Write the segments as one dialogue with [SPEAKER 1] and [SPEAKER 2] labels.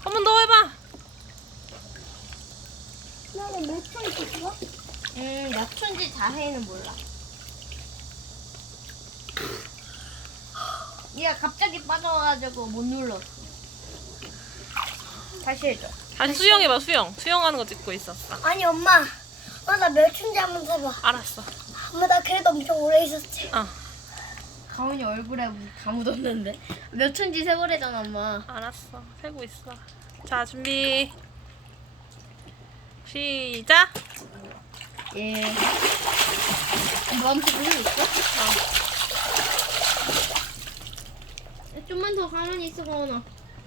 [SPEAKER 1] 한 번 더 해봐.
[SPEAKER 2] 나는 몇 초 있었어?
[SPEAKER 3] 몇 초인지 자세히는 몰라. 얘가 갑자기 빠져가지고 못 눌렀어. 다시 해줘.
[SPEAKER 1] 다시 수영해봐, 수영. 수영하는 거 찍고 있었어.
[SPEAKER 2] 아니 엄마. 나 몇 초인지 한번 세봐.
[SPEAKER 1] 알았어.
[SPEAKER 2] 엄마 나 그래도 엄청 오래 있었지.
[SPEAKER 3] 가온이 얼굴에 다 묻었는데. 몇 초인지 세보래잖아, 엄마.
[SPEAKER 1] 알았어. 세고 있어. 자, 준비. 시작.
[SPEAKER 3] 예. 너한테 보고 있어? 좀만 더 가만히 있어, 가온아.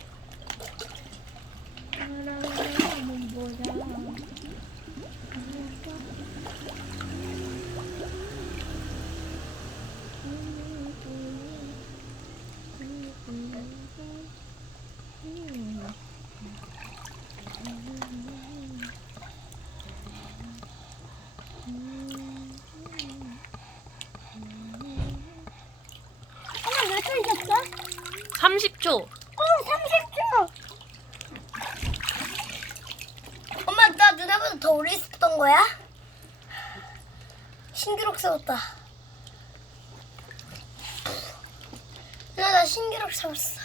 [SPEAKER 3] 한번 보자.
[SPEAKER 2] 엄마 몇 초 있었어?
[SPEAKER 1] 30초.
[SPEAKER 2] 30초. 엄마 나 누나보다 더 오래 있었던 거야? 신기록 세웠다. 누나 나 신기록 세웠어.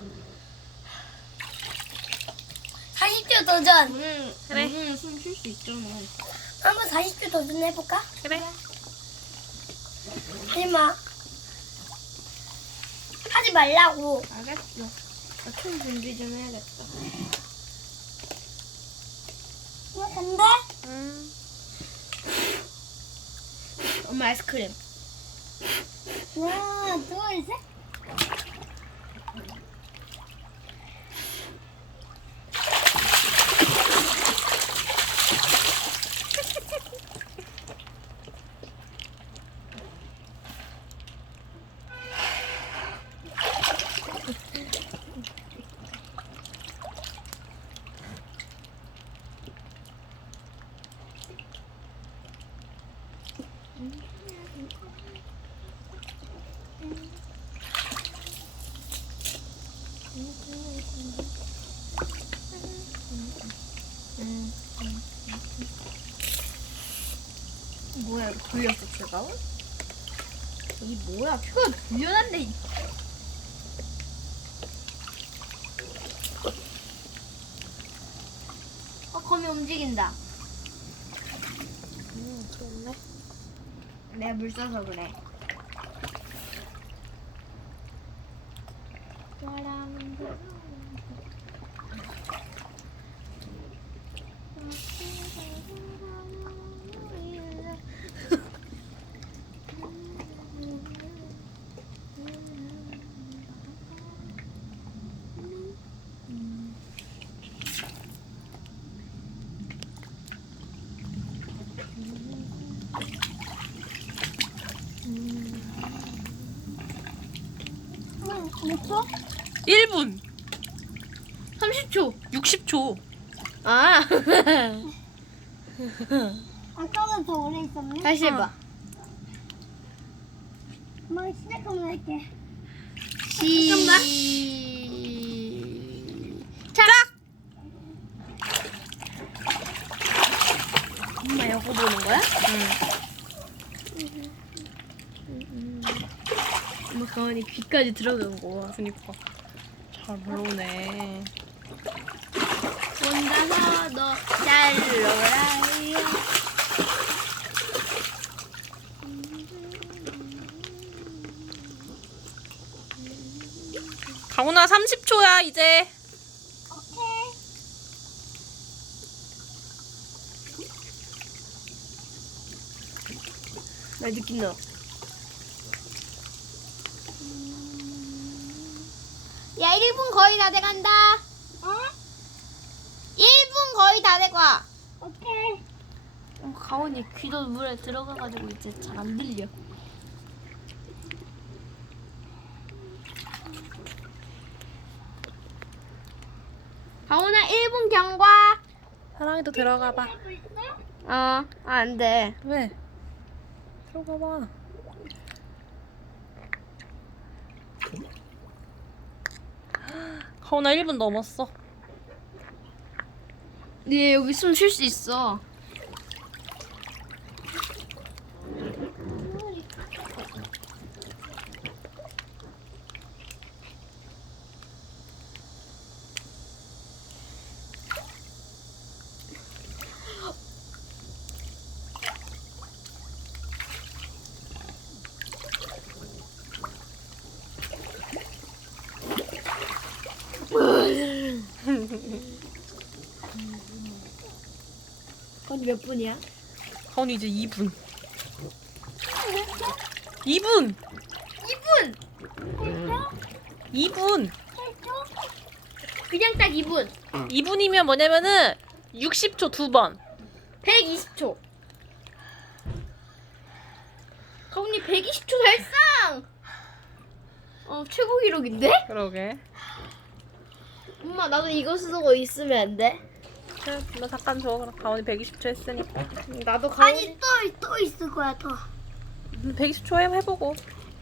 [SPEAKER 2] 40초 도전.
[SPEAKER 1] 그래.
[SPEAKER 3] 너는 숨 쉴 수 있잖아.
[SPEAKER 2] 한번 40초 도전해볼까?
[SPEAKER 1] 그래.
[SPEAKER 2] 하지마. 하지 말라고.
[SPEAKER 3] 알겠어. 나 총 준비 좀 해야겠다.
[SPEAKER 2] 간대?
[SPEAKER 3] 엄마 아이스크림.
[SPEAKER 2] 하나, 둘, 셋.
[SPEAKER 3] 뭐야, 이거 불렸어, 큐가? 이게 뭐야, 큐가 불려놨네. 거미 움직인다.
[SPEAKER 1] 좋네.
[SPEAKER 3] 내가 물 써서 그래.
[SPEAKER 2] 몇 초?
[SPEAKER 1] 1분.
[SPEAKER 3] 30초.
[SPEAKER 1] 60초.
[SPEAKER 3] 아.
[SPEAKER 2] 아까보다 더 오래 있었네.
[SPEAKER 3] 다시 해봐.
[SPEAKER 2] 엄마 시작하면 할게.
[SPEAKER 3] 시작. 엄마 이거 보는 거야? 엄마 가만히 귀까지 들어간 거.
[SPEAKER 1] 그니까. 잘 모르네.
[SPEAKER 3] 혼자서 너 잘 놀아요.
[SPEAKER 1] 강훈아 30초야 이제.
[SPEAKER 2] 오케이.
[SPEAKER 3] 나 느낌 나. 야, 1분 거의 다 돼간다.
[SPEAKER 2] 어?
[SPEAKER 3] 1분 거의 다 돼가.
[SPEAKER 2] 오케이.
[SPEAKER 3] 가온이 귀도 물에 들어가가지고 이제 잘 안 들려. 가온아 1분 경과.
[SPEAKER 1] 사랑이도 들어가봐.
[SPEAKER 3] 안 돼.
[SPEAKER 1] 왜? 들어가봐. 가훈아 1분 넘었어.
[SPEAKER 3] 네, 여기 숨 쉴 수 있어. 언니 몇 분이야?
[SPEAKER 1] 가온이 이제 2분. 2분! 2분!
[SPEAKER 3] 그냥 딱 2분.
[SPEAKER 1] 2분이면 뭐냐면은 60초 2번.
[SPEAKER 3] 120초. 가온이 120초 달성. 최고 기록인데?
[SPEAKER 1] 그러게.
[SPEAKER 3] 엄마 나도 이거 쓰고 있으면 안 돼?
[SPEAKER 1] 너 잠깐 줘. 그럼 가온이 120초 했으니까.
[SPEAKER 3] 나도 가온이.
[SPEAKER 2] 아니 또 있을 거야 더.
[SPEAKER 1] 120초 해보고.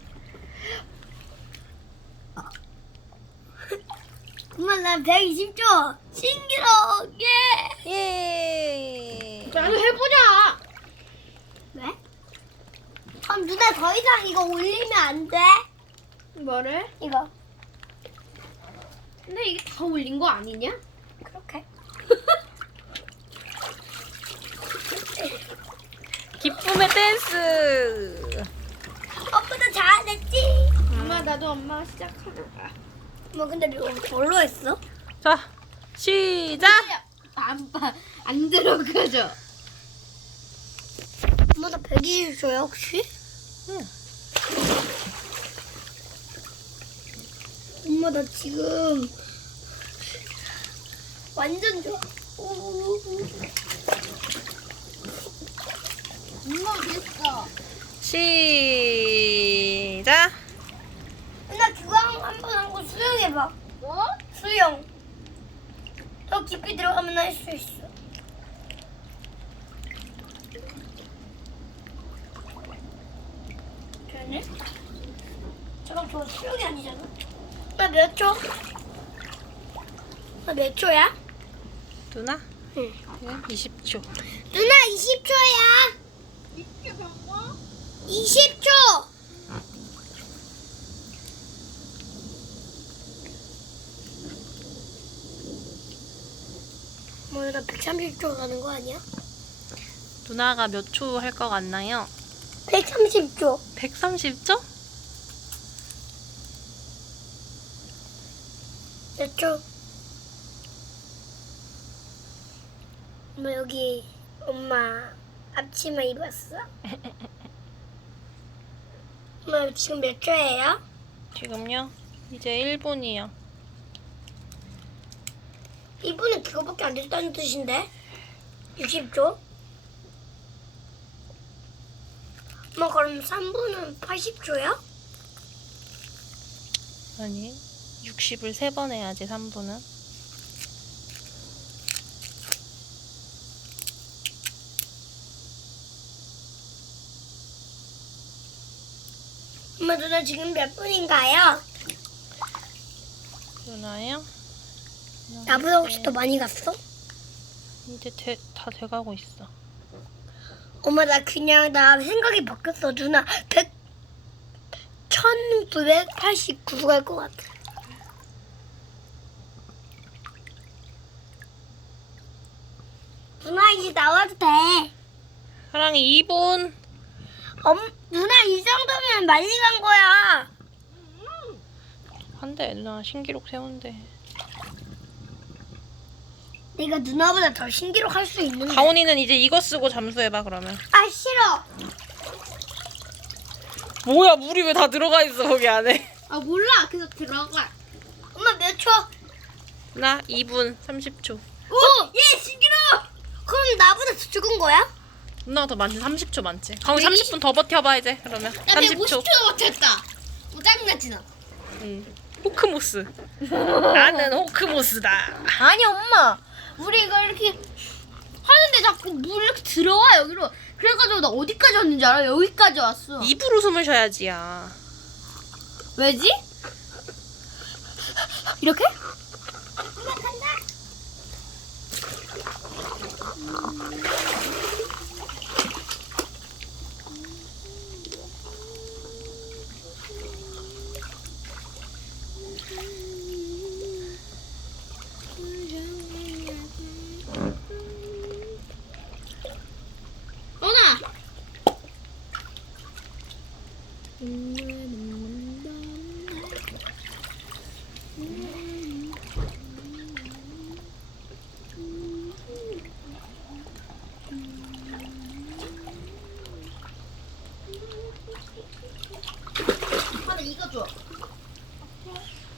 [SPEAKER 2] 엄마 난 120초. 신기록. 예.
[SPEAKER 1] 예.
[SPEAKER 3] 나도 해보자.
[SPEAKER 2] 왜? 그럼 누나 더 이상 이거 올리면 안 돼?
[SPEAKER 3] 뭐를?
[SPEAKER 2] 이거.
[SPEAKER 3] 근데 이게 다 올린 거 아니냐?
[SPEAKER 2] 그렇게.
[SPEAKER 1] 기쁨의 댄스.
[SPEAKER 2] 엄마도 잘했지?
[SPEAKER 3] 엄마 나도 엄마가 시작하는 거야.
[SPEAKER 2] 뭐 근데 이거 뭘로 했어?
[SPEAKER 1] 자, 시작.
[SPEAKER 3] 안 들어가죠.
[SPEAKER 2] 엄마 나 120초야 혹시?
[SPEAKER 1] 응.
[SPEAKER 2] 엄마 나 지금 완전 좋아.
[SPEAKER 3] 엄마 어딨어?
[SPEAKER 1] 시작.
[SPEAKER 2] 나 그거 한번 하고 수영해봐.
[SPEAKER 3] 뭐?
[SPEAKER 2] 수영. 더 깊이 들어가면 할 수 있어. 되네? 잠깐 저 수영이 아니잖아. 나 몇 초? 나 몇 초야?
[SPEAKER 1] 누나?
[SPEAKER 2] 응.
[SPEAKER 1] 20초.
[SPEAKER 2] 누나 20초야. 20초. 뭐, 나 130초 가는 거 아니야?
[SPEAKER 1] 누나가 몇 초 할 것 같나요?
[SPEAKER 2] 130초.
[SPEAKER 1] 130초?
[SPEAKER 2] 몇 초? 엄마 여기 엄마 앞치마 입었어? 엄마 지금 몇 초예요?
[SPEAKER 1] 지금요? 이제 1분이요.
[SPEAKER 2] 이분은 그거밖에 안 됐다는 뜻인데? 60초? 엄마 그럼 3분은 80초야?
[SPEAKER 1] 아니, 60을 3번 해야지, 3분은.
[SPEAKER 2] 엄마 누나 지금 몇 분인가요?
[SPEAKER 1] 누나요?
[SPEAKER 2] 나보다 혹시 더 많이 갔어?
[SPEAKER 1] 이제 다 돼가고 있어.
[SPEAKER 2] 엄마 나 그냥 나 생각이 바뀌었어. 누나 1989 갈 것 같아. 누나 이제 나와도 돼.
[SPEAKER 1] 사랑이 2분.
[SPEAKER 2] 누나 이 정도면 많이 간 거야.
[SPEAKER 1] 한대 누나 신기록 세운대.
[SPEAKER 2] 내가 누나보다 더 신기록 할 수 있는데.
[SPEAKER 1] 가온이는 이제 이거 쓰고 잠수해봐 그러면.
[SPEAKER 2] 아 싫어.
[SPEAKER 1] 뭐야 물이 왜 다 들어가 있어 거기 안에.
[SPEAKER 3] 아 몰라. 계속 들어가.
[SPEAKER 2] 엄마 몇 초?
[SPEAKER 1] 나 2분 30초.
[SPEAKER 2] 오! 예 신기록. 그럼 나보다 더 죽은 거야?
[SPEAKER 1] 누나가 더 많지. 30초 많지. 가온이
[SPEAKER 3] 왜
[SPEAKER 1] 30분 더 버텨봐 이제 그러면.
[SPEAKER 3] 나
[SPEAKER 1] 30초.
[SPEAKER 3] 150초 버텼다. 짜증나지 나.
[SPEAKER 1] 호크모스. 나는 호크모스다.
[SPEAKER 3] 아니 엄마. 우리가 이렇게 하는데 자꾸 물 이렇게 들어와 여기로. 그래가지고 나 어디까지 왔는지 알아? 여기까지 왔어.
[SPEAKER 1] 입으로 숨을 쉬어야지야.
[SPEAKER 3] 왜지? 이렇게?
[SPEAKER 2] 엄마 간다. 음.